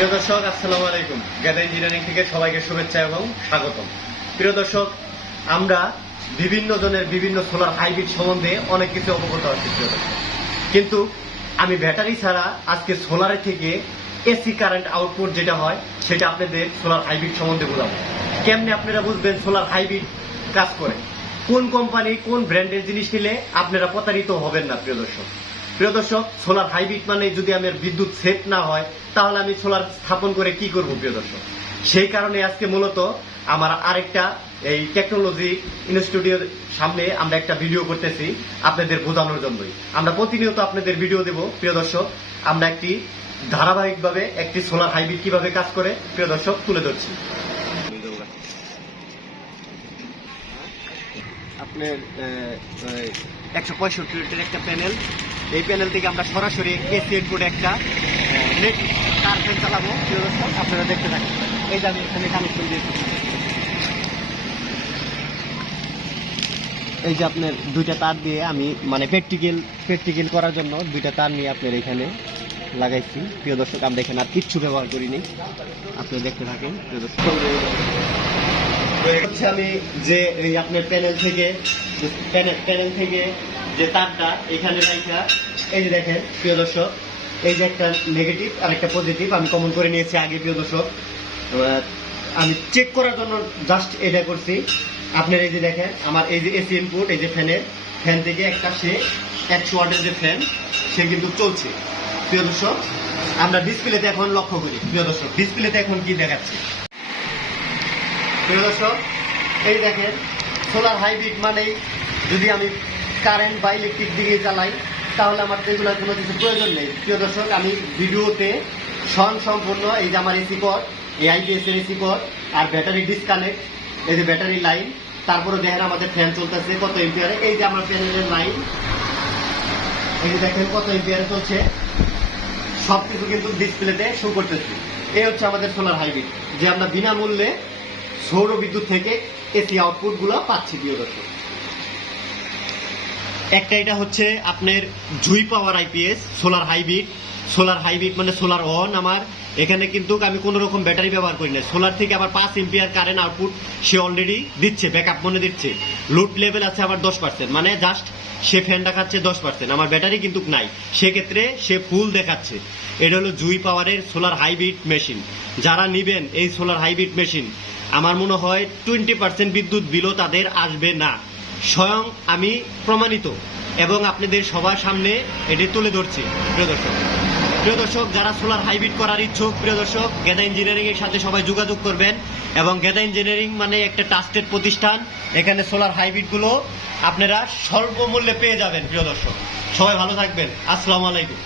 প্রিয় দর্শক, আসসালামু আলাইকুম। গেদা ইঞ্জিনিয়ারিং থেকে সবাইকে শুভেচ্ছা এবং স্বাগতম। প্রিয় দর্শক, আমরা বিভিন্ন জনের বিভিন্ন সোলার হাইব্রিড সম্বন্ধে অনেক কিছু অবগত আছি প্রিয় দর্শক, কিন্তু আমি ব্যাটারি ছাড়া আজকে সোলারের থেকে এসি কারেন্ট আউটপুট যেটা হয় সেটা আপনাদের সোলার হাইব্রিড সম্বন্ধে বোঝাবো। কেমনে আপনারা বুঝবেন সোলার হাইব্রিড কাজ করে, কোন কোম্পানি কোন ব্র্যান্ডের জিনিস নিলে আপনারা প্রতারিত হবেন না। প্রিয় দর্শক, সোলার হাইব্রিড মানে যদি আমার বিদ্যুৎ সেট না হয় তাহলে আমি সোলার স্থাপন করে কি করব প্রিয় দর্শক। সেই কারণে আজকে মূলত আমার আরেকটা এই টেকনোলজি ইনস্টিটিউটের সামনে আমরা একটা ভিডিও করতেছি আপনাদের বোঝানোর জন্যই। আমরা প্রতিনিয়ত আপনাদের ভিডিও দেব প্রিয় দর্শক। আমরা একটি ধারাবাহিকভাবে একটি সোলার হাইব্রিড কিভাবে কাজ করে প্রিয় দর্শক তুলে ধরছি। আপনার 165 ওয়াটের একটা প্যানেল, এই প্যানেল থেকে আমরা সরাসরি এসি ইনপুট একটা নেট তার ফ্যান চালাবো প্রিয় দর্শক, আপনারা দেখতে থাকেন। এই যে আমি এখানে কানেকশন দিয়েছি, এই যে আপনার দুইটা তার দিয়ে আমি মানে প্র্যাকটিক্যাল করার জন্য দুইটা তার নিয়ে আপনার এখানে লাগাইছি প্রিয় দর্শক। আমরা এখানে আর কিচ্ছু ব্যবহার করিনি, আপনারা দেখতে থাকেন প্রিয় দর্শক। হচ্ছে আমি যে এই আপনার প্যানেল থেকে যে তারটা এখানে রাখা, এই যে দেখেন প্রিয় দর্শক, এই যে একটা নেগেটিভ আর একটা পজিটিভ আমি কমন করে নিয়েছি আগে প্রিয় দর্শক। আমি চেক করার জন্য জাস্ট এটা করছি। আপনার এই যে দেখেন আমার এই যে এসি ইনপুট, এই যে ফ্যান থেকে একটা সে 100 ওয়াটের যে ফ্যান সে কিন্তু চলছে প্রিয় দর্শক। আমরা ডিসপ্লেতে এখন লক্ষ্য করি প্রিয় দর্শক, ডিসপ্লেতে এখন কি দেখাচ্ছে প্রিয় দর্শক। এই দেখেন সোলার হাইব্রিড মানেই যদি আমি কারেন্ট বা ইলেকট্রিক দিকে চালাই তাহলে আমার এগুলোর কোনো কিছু প্রয়োজন নেই প্রিয় দর্শক। আমি ভিডিওতে সম্পূর্ণ এই যে আমার এসি কর, এই আইপিএস এর এসি কর আর ব্যাটারি ডিসকানেক্ট, এই যে ব্যাটারি লাইন, তারপরে দেখেন আমাদের ফ্যান চলতেছে কত এম্পিয়ারে, এই যে আমার প্যানেলের লাইন, এই যে দেখেন কত এম্পিয়ারে চলছে, সবকিছু কিন্তু ডিসপ্লেতে শো করতেছে। এই হচ্ছে আমাদের সোলার হাইব্রিড, যে আমরা বিনামূল্যে সৌর বিদ্যুৎ থেকে এসি আউটপুট গুলো পাচ্ছি প্রিয় দর্শক। একটা এটা হচ্ছে আপনার জুই পাওয়ার আইপিএস সোলার হাইব্রিড মানে সোলার অন। আমার এখানে কিন্তু আমি কোন রকম ব্যাটারি ব্যবহার করি না, সোলার থেকে আবার 5 এম্পিয়ার কারেন্ট আউটপুট সে অলরেডি দিচ্ছে, ব্যাকআপ মনে দিচ্ছে। লোড লেভেল আছে আবার 10%, মানে জাস্ট সে ফ্যান দেখাচ্ছে 10%, আমার ব্যাটারি কিন্তু নাই, সেক্ষেত্রে সে ফুল দেখাচ্ছে। এটা হলো জুই পাওয়ারের সোলার হাইব্রিড মেশিন। যারা নিবেন এই সোলার হাইব্রিড মেশিন, আমার মনে হয় 20% বিদ্যুৎ বিলও তাদের আসবে না। স্বয়ং আমি প্রমাণিত এবং আপনাদের সবার সামনে এটি তুলে ধরছি প্রিয় দর্শক। যারা সোলার হাইব্রিড করার ইচ্ছুক প্রিয় দর্শক, গেদা ইঞ্জিনিয়ারিং এর সাথে সবাই যোগাযোগ করবেন। এবং গেদা ইঞ্জিনিয়ারিং মানে একটা ট্রাস্টেড প্রতিষ্ঠান, এখানে সোলার হাইব্রিড গুলো আপনারা স্বল্প মূল্যে পেয়ে যাবেন প্রিয় দর্শক। সবাই ভালো থাকবেন, আসসালামু আলাইকুম।